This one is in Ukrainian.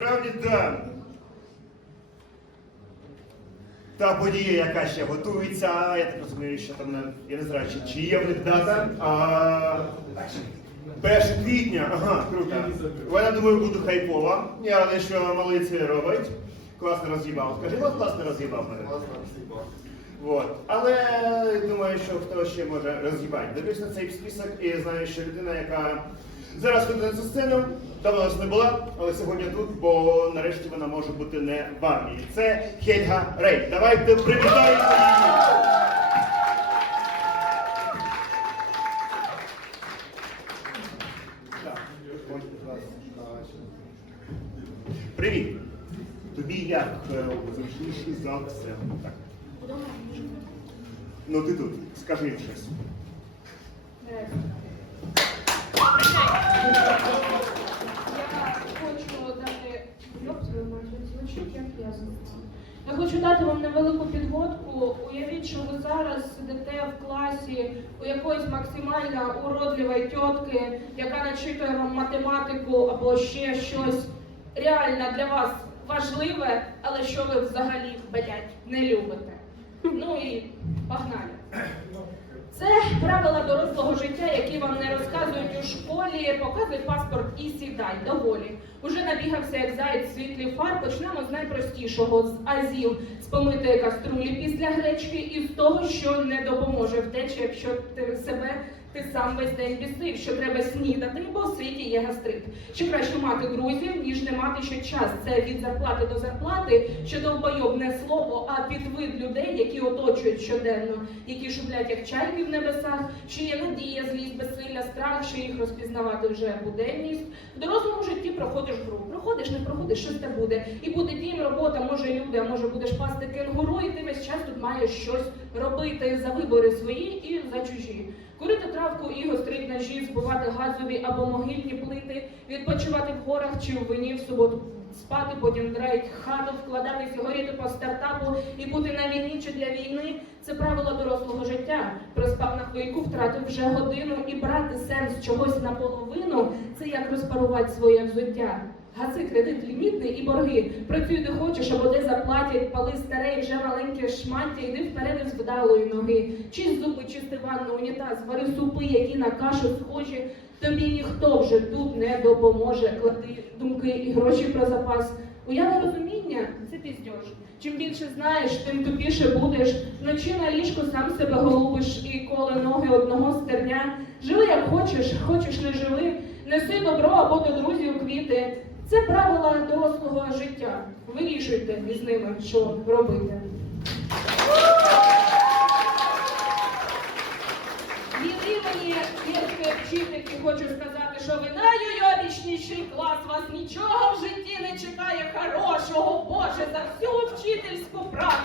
Справді так. Та подія, яка ще готується, я так розумію, що там я не знаю, чи, чи є в них дата. А, 1 квітня, ага, круто. Вона, думаю, буде хайпова. Я радий, що малий це робить. Класно роз'їбав. Скажи, вас класно роз'їбав мене. Вот. Але думаю, що хто ще може роз'їбати. Дивлюсь на цей список і знаю, що людина, яка зараз ходить цю сцену, давно нас не була, але сьогодні тут, бо нарешті вона може бути не в армії. Це Хельга Рей. Давайте привітаємо. Привіт! Тобі як е, зручніший зал все. Ну ти тут, скажи їм щось. Я хочу дати. Я хочу дати вам невелику підводку. Уявіть, що ви зараз сидите в класі у якоїсь максимально уродливої тітки, яка начитує вам математику або ще щось реально для вас важливе, але що ви взагалі, блядь, не любите. Ну і погнали. Це правила дорослого життя, які вам не розказують у школі. Показуй паспорт і сідай доволі. Уже набігався як заєць в світлі фар. Почнемо з найпростішого з азів, з помитої каструлі після гречки і з того, що не допоможе втечі, якщо ти себе ти сам весь день бісив, що треба снідати, бо в світі є гастрит. Що краще мати друзів, ніж не мати ще час. Це від зарплати до зарплати, що довбойоб не слово, а підвид людей, які оточують щоденно, які шублять як чайки в небесах, що є надія, злість, безсилля, страх, що їх розпізнавати вже буденність. В дорослому житті проходиш гру. Проходиш, не проходиш, щось те буде. І буде дім, робота, може люди, а може будеш пасти кенгуру, і ти весь час тут маєш щось робити за вибори свої і за чужі. Курити травку і гострить ножі, збивати газові або могильні плити, відпочивати в горах чи в вині в суботу. Спати, потім драїть хату, вкладатися, горіти по стартапу і бути на війні чи для війни це правило дорослого життя. Проспав на хвильку, втратив вже годину і брати сенс чогось наполовину це як розпарувати своє взуття. Гаси кредит лімітний і борги. Працюй де хочеш, де заплатять, пали старе вже маленьке шмаття, йди вперед із вдалої ноги. Чисть зуби, чисти ванну, унітаз, вари супи, які на кашу схожі. Тобі ніхто вже тут не допоможе. Клади думки і гроші про запас. Уява розуміння це піздьош. Чим більше знаєш, тим тупіше будеш. Вночі на ліжку сам себе голубиш і коле ноги одного стерня. Живи як хочеш, хочеш не живи. Неси добро або до друзів квіти. Це правила дорослого життя. Вирішуйте із ними, що робити. Від імені вірської вчительки хочу сказати, що ви найойобічніший клас, вас нічого в житті не чекає хорошого, Боже, за всю вчительську працю.